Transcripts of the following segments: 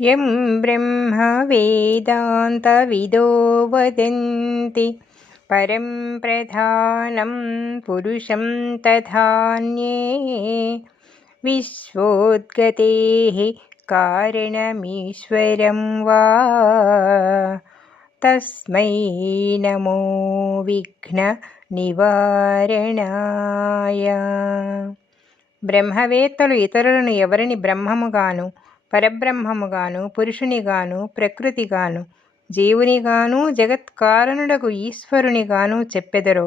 यं ब्रह्मवेदान्तविदो वदन्ति परं प्रधानं पुरुषं तथान्ये विश्वोद्गतेः कारणमीश्वरं वा तस्मै नमो विघ्ननिवारणाय. బ్రహ్మవేత్తలు ఇతరులను ఎవరిని బ్రహ్మముగాను, పరబ్రహ్మముగాను, పురుషునిగాను, ప్రకృతిగాను, జీవునిగాను, జగత్కారణుడకు ఈశ్వరునిగాను చెప్పెదరో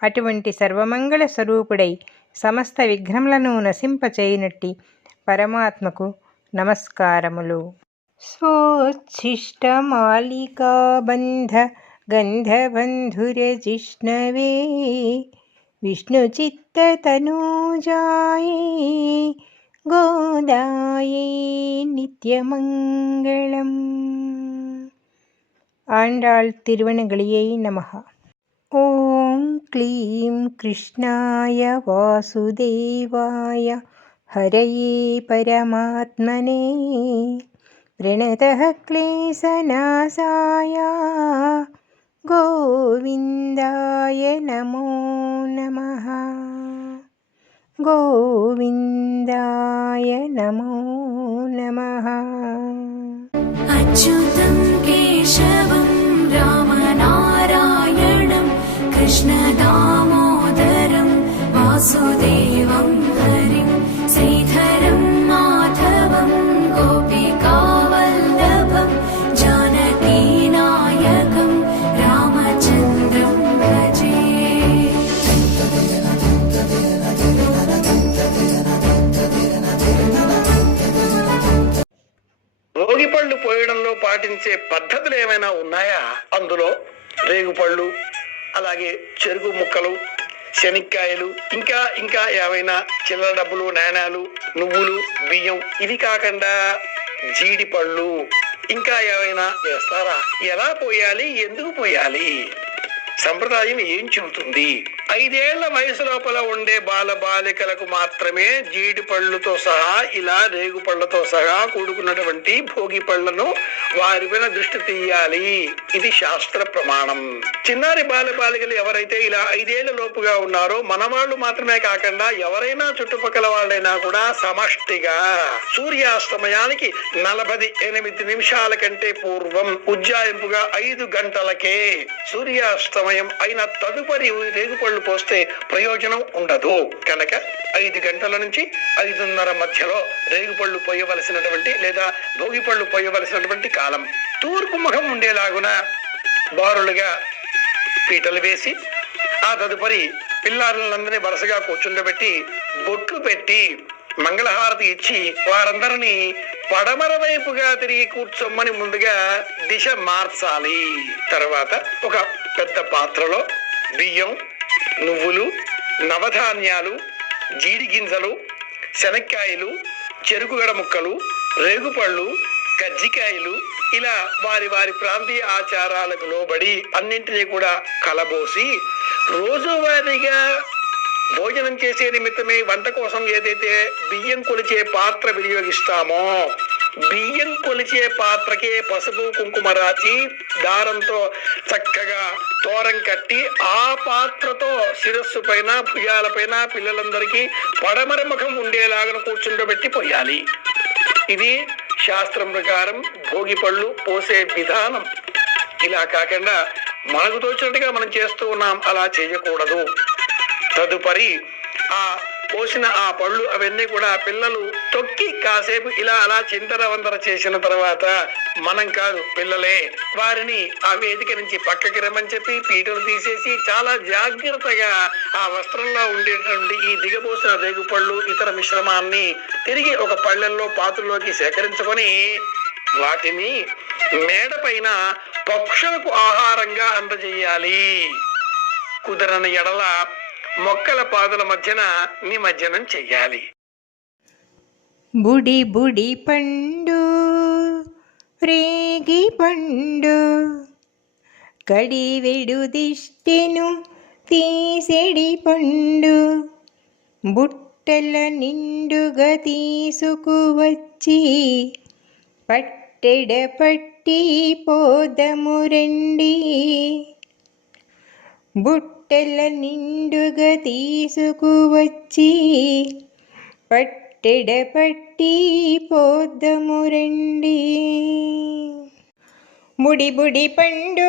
అటువంటి సర్వమంగళ స్వరూపుడై సమస్త విఘ్నములను నశింపచేయునట్టి పరమాత్మకు నమస్కారములు. స్వోచ్ఛిష్టమాలికాబంధ గంధబంధురజిష్ణవే విష్ణుచిత్తతనూజాయే గోదాయే నిత్యమంగళం. ఆండాళ్ తిరువణగళియై నమః. ఓం క్లీం కృష్ణాయ వాసుదేవాయ హరయే పరమాత్మనే ప్రణతః క్లేశనాశాయ గోవిందాయ నమో నమః. గోవిందాయ నమో నమః. అచ్యుతం కేశవం రామనారాయణం కృష్ణదామోదరం వాసుదేవం హరిం శ్రీధరం మాధవం గోపికావల్లభం జానకీనాయకం రామచంద్రం భజే. భోగిపళ్ళు పోయడంలో పాటించే పద్ధతులు ఏమైనా ఉన్నాయా? అందులో రేగుపళ్ళు, అలాగే చెరుకు ముక్కలు, శనక్కాయలు, ఇంకా ఇంకా ఏవైనా చిల్లర డబ్బులు, నాణాలు, నువ్వులు, బియ్యం, ఇవి కాకుండా జీడిపళ్ళు ఇంకా ఏవైనా వేస్తారా? ఎలా పోయాలి? ఎందుకు పోయాలి? సంప్రదాయం ఏం చెబుతుంది? 5 ఏళ్ల వయసు లోపల ఉండే బాలబాలికలకు మాత్రమే జీడి పళ్ళుతో సహా ఇలా రేగు పళ్ళతో సహా కూడుకున్నటువంటి భోగి పళ్ళను వారిపైన దృష్టి తీయాలి. ఇది శాస్త్ర ప్రమాణం. చిన్నారి బాలబాలికలు ఎవరైతే ఇలా 5 ఏళ్ల లోపుగా ఉన్నారో మనవాళ్ళు మాత్రమే కాకుండా ఎవరైనా చుట్టుపక్కల వాళ్ళైనా కూడా సమష్టిగా సూర్యాస్తమయానికి 48 నిమిషాల కంటే పూర్వం ఉజ్జాయింపుగా 5 గంటలకే సూర్యాస్తమయం అయిన తదుపరి రేగుపళ్ళు పోస్తే ప్రయోజనం ఉండదు కనుక 5 గంటల నుంచి 5:30 మధ్యలో రేగుపళ్ళు పోయవలసినటువంటి లేదా భోగిపళ్ళు పోయవలసినటువంటి కాలం. తూర్పు ముఖం ఉండేలాగున బారులుగా పీటలు వేసి ఆ తదుపరి పిల్లారులందరినీ వరుసగా కూర్చుండబెట్టి బొట్లు పెట్టి మంగళహారతి ఇచ్చి వారందరినీ పడమర వైపుగా తిరిగి కూర్చోమ్మని ముందుగా దిశ మార్చాలి. తర్వాత ఒక పెద్ద పాత్రలో బియ్యం, నువ్వులు, నవధాన్యాలు, జీడి గింజలు, శనక్కాయలు, చెరుకుగడ ముక్కలు, రేగుపళ్ళు, కజ్జికాయలు ఇలా వారి వారి ప్రాంతీయ ఆచారాలకు లోబడి అన్నింటినీ కూడా కలబోసి రోజువారీగా భోజనం చేసే నిమిత్తమే వంట కోసం ఏదైతే బియ్యం కొలిచే పాత్ర వినియోగిస్తామో బియ్యం కొలిచే పాత్రకే పసుపు కుంకుమ రాచి దారంతో చక్కగా తోరం కట్టి ఆ పాత్రతో శిరస్సు పైన భుజాల పైన పిల్లలందరికీ పడమర ముఖం ఉండేలాగా కూర్చుండబెట్టి పోయాలి. ఇది శాస్త్రం ప్రకారం భోగి పళ్ళు పోసే విధానం. ఇలా కాకుండా మనకు తోచినట్టుగా మనం చేస్తూ ఉన్నాం, అలా చేయకూడదు. తదుపరి ఆ పోసిన ఆ పళ్ళు అవన్నీ కూడా పిల్లలు తొక్కి కాసేపు ఇలా అలా చింతర వందర చేసిన తర్వాత మనం కాదు పిల్లలే వారిని ఆ వేదిక నుంచి పక్కకి రమ్మని చెప్పి పీటలు తీసేసి చాలా జాగ్రత్తగా ఆ వస్త్రంలో ఉండేటువంటి ఈ దిగబోసిన రేగుపళ్ళు ఇతర మిశ్రమాన్ని తిరిగి ఒక పళ్ళెల్లో పాత్రలోకి సేకరించుకొని వాటిని మేడ పైన పక్షులకు ఆహారంగా అందజేయాలి. కుదరని ఎడల మొక్కల పాదుల మధ్యన నిమజ్జనం చెయ్యాలి. బుడి బుడి పండు రేగి పండు కడివెడు దిష్టెను తీసెడి పండు బుట్టల నిండుగా తీసుకువచ్చి పట్టెడ పట్టి పోదము రండి, బుట్టెల నిండుగా తీసుకువచ్చి పట్టెడ పట్టి పోదము రండి. బుడి బుడి పండు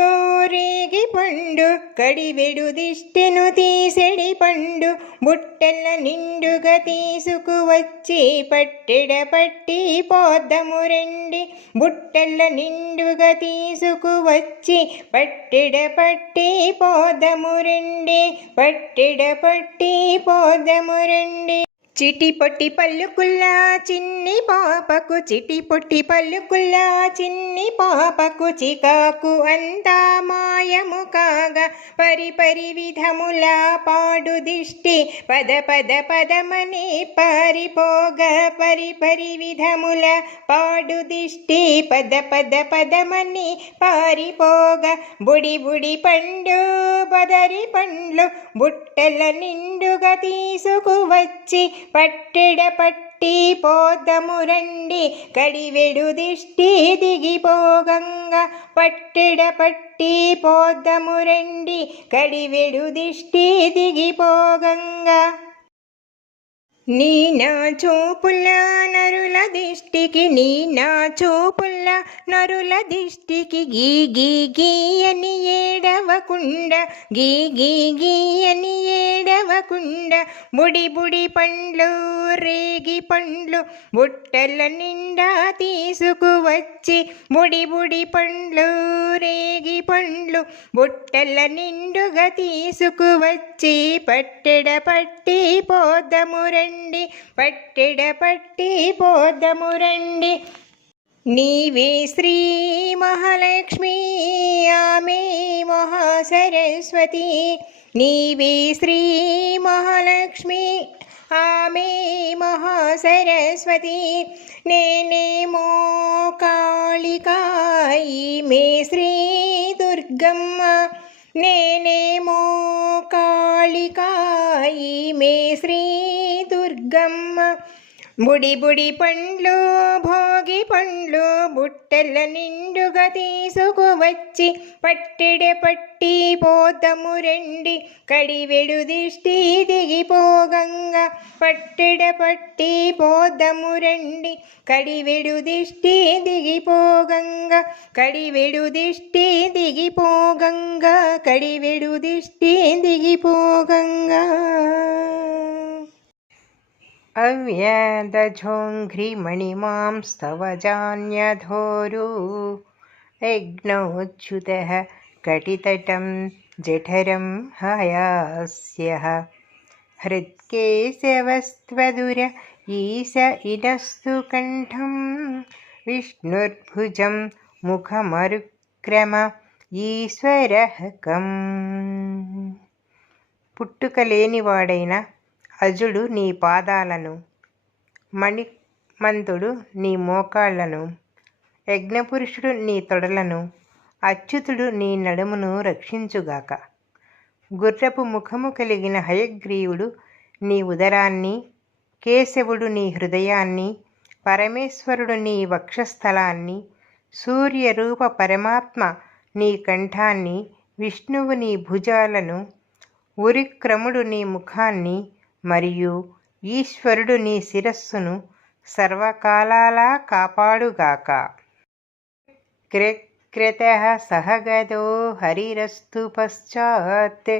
రేగి పండు, కడివెడు దిష్టెను తీసెడి పండు, బుట్టెల నిండుగా తీసుకువచ్చి పట్టెడ పట్టి పోదము రండి, బుట్టెల నిండుగా తీసుకువచ్చి పట్టెడ పట్టి పోదము రండి, పట్టెడ పట్టి పోదము రండి. చిటి పొట్టి పల్లుకుల్లా చిన్ని పాపకు, చిటి పొట్టి పల్లుకుల్లా చిన్ని పాపకు, చికాకు అంతా మాయము కాగా పరి పరి విధముల పాడు దిష్టి పద పద పదమని పారిపోగా, పరి పరి విధముల పాడు దిష్టి పద పద పదమని పారిపోగా. బుడి బుడి పండు బదరి పండ్లు, బుట్టెల నిండుగా తీసుకువచ్చి పట్టెడ పట్టి పోదము రండి, కడివెడు దిష్టి దిగిపోగంగా, పట్టెడ పట్టి పోదము రండి, కడివెడు దిష్టి దిగిపోగంగా. నీ నా చూపుల నరుల దిష్టికి, నీ నా చూపుల నరుల దిష్టికి, గీ గీ గీ అని ఏడవకుండా, గీ గీ గీ అని ఏడవకుండా. బుడి బుడి పండ్లు రేగి పండ్లు, బుట్టెల నిండా తీసుకువచ్చి, బుడి బుడి పండ్లు రేగి పండ్లు, బుట్టెల నిండుగా తీసుకువచ్చి పట్టెడ పట్టి పోదము రండి, పట్టెడ పట్టి పోదము రండి. నీవే శ్రీ మహాలక్ష్మి, ఆమె మహాసరస్వతి, నీవే శ్రీ మహాలక్ష్మి, ఆమె మహాసరస్వతి. నేనేమో కాళికా, ఈమె శ్రీ దుర్గమ్మ, నేనేమో కాళికా, ఈమె శ్రీ దుర్గమ్మ. బుడి బుడి పండ్లు భోగి పండ్లు, బుట్టెల నిండుగా తీసుకువచ్చి పట్టెడ పట్టి పోదము రండి, కడివెడు దిష్టి దిగిపోగంగా, పట్టెడ పట్టి పోదము రండి, కడివెడు దిష్టి దిగిపోగంగా, కడివెడు దిష్టి దిగిపోగంగా, కడివెడు దిష్టి దిగిపోగంగా. अव्यादझोङ्घ्रिमणिमांस्तव जान्यधोरु, यज्ञोच्युतः कटितटं जठरं हयास्यः, हृत्केशवस्त्वदुर ईश इनस्तु कण्ठं, विष्णुर्भुजं मुखमरुक्रम ఈశ్వరః కం. పుట్టుకలేనివాడైన అజుడు నీ పాదాలను, మణిమంతుడు నీ మోకాళ్లను, యజ్ఞపురుషుడు నీ తొడలను, అచ్యుతుడు నీ నడుమును రక్షించుగాక. గుర్రపు ముఖము కలిగిన హయగ్రీవుడు నీ ఉదరాన్ని, కేశవుడు నీ హృదయాన్ని, పరమేశ్వరుడు నీ వక్షస్థలాన్ని, సూర్యరూప పరమాత్మ నీ కంఠాన్ని, విష్ణువు నీ భుజాలను, ఉరిక్రముడు నీ ముఖాన్ని, మరియు ఈశ్వరుడు నీ శిరస్సును సర్వకాలాలా కాపాడుగాక. క్రతః సహగదో హరిరస్తు పశ్చాత్,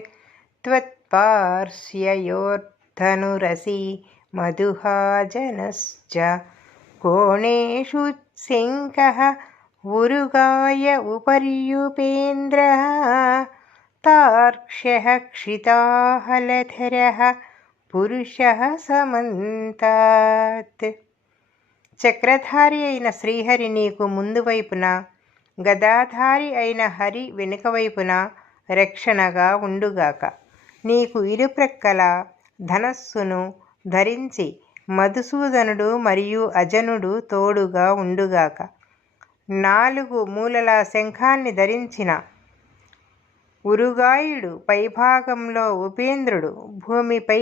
త్వత్పార్శ్వయోర్ధనురసి మధుహాజనశ్చ, కోణేషు శంఖః ఉరుగాయ ఉపర్యుపేంద్రః, తార్క్ష్యః క్షితాహలధరః పురుషః సమంతాత్. చక్రధారి అయిన శ్రీహరి నీకు ముందు వైపున, గదాధారి అయిన హరి వెనుక వైపున రక్షణగా ఉండుగాక. నీకు ఇరుప్రక్కల ధనస్సును ధరించి మధుసూదనుడు మరియు అజనుడు తోడుగా ఉండుగాక. 4 మూలల శంఖాన్ని ధరించిన ఉరుగాయుడు, పైభాగంలో ఉపేంద్రుడు, భూమిపై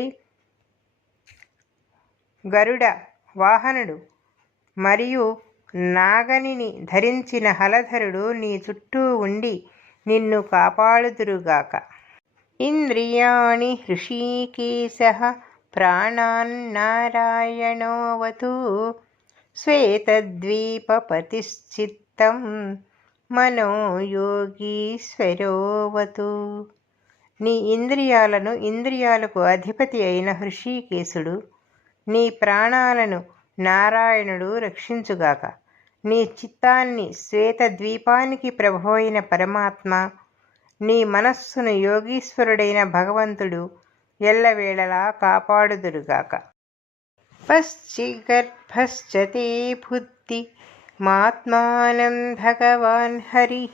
గరుడ వాహనుడు మరియు నాగనిని ధరించిన హలధరుడు నీ చుట్టూ ఉండి నిన్ను కాపాడుదురుగాక. ఇంద్రియాణి హృషీకేశః ప్రాణాన్నారాయణోऽవతు శ్వేతద్వీపపతిశ్చిత్తం మనో యోగీశ్వరోऽవతు. నీ ఇంద్రియాలను ఇంద్రియాలకు అధిపతి అయిన హృషీకేశుడు, నీ ప్రాణాలను నారాయణుడు రక్షించుగాక. నీ చిత్తాన్ని శ్వేతద్వీపానికి ప్రభువైన పరమాత్మ, నీ మనస్సును యోగీశ్వరుడైన భగవంతుడు ఎల్లవేళలా కాపాడుదురుగాక. పశ్చిగర్భశ్చ తే బుద్ధి మాత్మానం భగవాన్ హరిః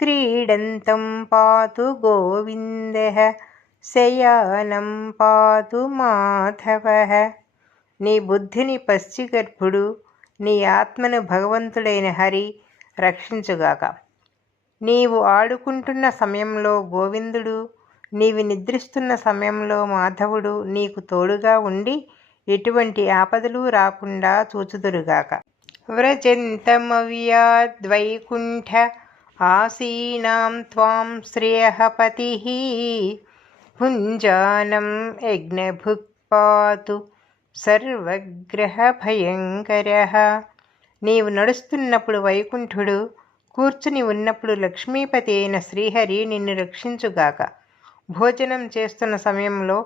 క్రీడంతం పాతు గోవిందః శయానం పాతు మాధవః. నీ బుద్ధిని పశ్చిగర్భుడు, నీ ఆత్మను భగవంతుడైన హరి రక్షించుగాక. నీవు ఆడుకుంటున్న సమయంలో గోవిందుడు, నీవు నిద్రిస్తున్న సమయంలో మాధవుడు నీకు తోడుగా ఉండి ఎటువంటి ఆపదలు రాకుండా చూచుదురుగాక. వ్రజంతమవ్యాద్వైకుంఠ ఆసీనాం త్వాం శ్రేయఃపతిః భుంజానం యజ్ఞభుక్ పాతు సర్వగ్రహభయంకరః. నీవు నడుస్తున్నప్పుడు వైకుంఠుడు, కూర్చుని ఉన్నప్పుడు లక్ష్మీపతి అయిన శ్రీహరి నిన్ను రక్షించుగాక. భోజనం చేస్తున్న సమయంలో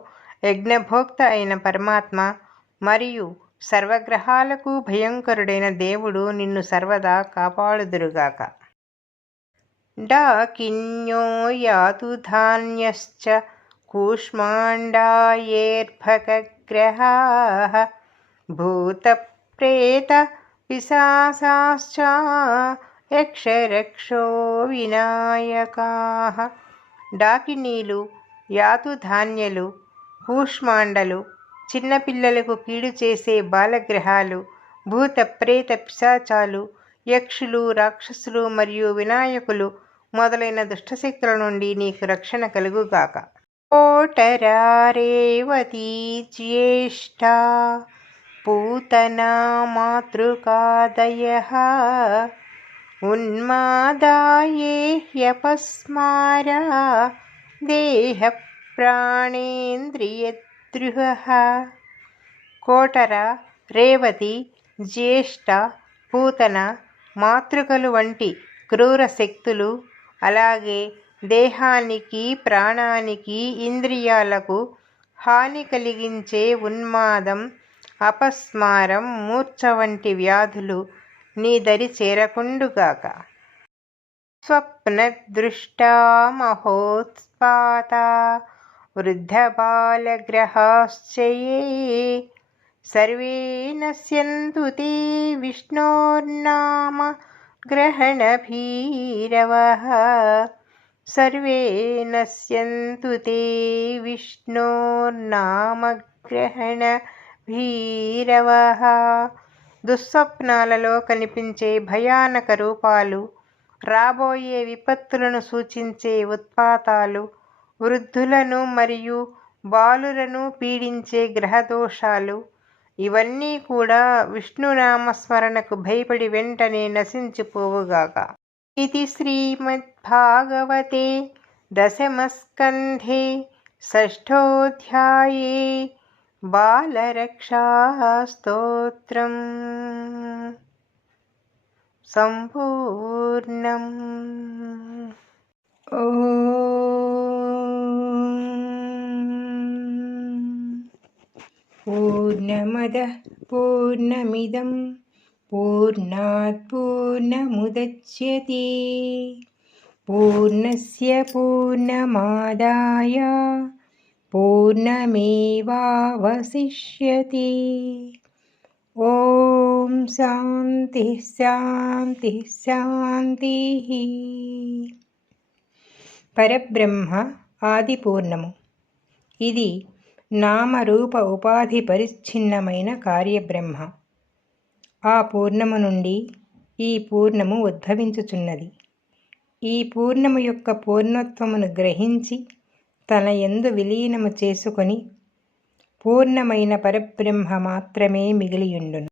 యజ్ఞభోక్త అయిన పరమాత్మ మరియు సర్వగ్రహాలకు భయంకరుడైన దేవుడు నిన్ను సర్వదా కాపాడుదురుగాక. డాకిన్యో యాతు ధాన్యశ్చ కూష్మాండాయేర్భగ్రహాః భూతప్రేత పిశాచాశ్చ యక్షరక్షో వినాయకాః. డాకినీలు, యాతుధాన్యలు, కూష్మాండలు, చిన్నపిల్లలకు కీడు చేసే బాలగ్రహాలు, భూత ప్రేత పిశాచాలు, యక్షులు, రాక్షసులు మరియు వినాయకులు మొదలైన దుష్టశక్తుల నుండి నీకు రక్షణ కలుగుగాక. కోటరా రేవతీ జ్యేష్ఠా పూతనా మాతృకాదయః ఉన్మాదాయేహ్యపస్మారా దేహ ప్రాణేంద్రియద్రుహః. కోటర, రేవతి, జ్యేష్ఠ, పూతన, మాతృకలు వంటి క్రూర శక్తులు, అలాగే దేహానికి, ప్రాణానికి, ఇంద్రియాలకు హాని కలిగించే ఉన్మాదం, అపస్మారం, మూర్ఛ వంటి వ్యాధులు నీ దరి చేరకుండుగాక. స్వప్నదృష్టా మహోత్పాతా వృద్ధబాలగ్రహాశ్చయే సర్వే నశ్యంతు తే విష్ణోర్నామ గ్రహణభీరవః. సర్వే నశ్యంతు తే విష్ణోర్నామగ్రహణభీరవః. దుస్వప్నాలలో కనిపించే భయానక రూపాలు, రాబోయే విపత్తులను సూచించే ఉత్పాతాలు, వృద్ధులను మరియు బాలులను పీడించే గ్రహదోషాలు, ఇవన్నీ కూడా విష్ణునామస్మరణకు భయపడి వెంటనే నశించిపోవుగాక. ఇది శ్రీమద్భాగవతే దశమస్కంధే షష్ఠోధ్యాయే బాలరక్షాస్తోత్రం సంపూర్ణం. పూర్ణమదః పూర్ణమిదం పూర్ణాత్ పూర్ణముదచ్యతే పూర్ణస్య పూర్ణమాదాయ పూర్ణమేవావశిష్యతే. ఓం శాంతి శాంతి శాంతి. పరబ్రహ్మ ఆదిపూర్ణము. ఇది నామరూప ఉపాధి పరిచ్ఛిన్నమైన కార్యబ్రహ్మ. ఆ పూర్ణము నుండి ఈ పూర్ణము ఉద్భవించుచున్నది. ఈ పూర్ణము యొక్క పూర్ణత్వమును గ్రహించి తన యందు విలీనము చేసుకొని పూర్ణమైన పరబ్రహ్మ మాత్రమే మిగిలియుండును.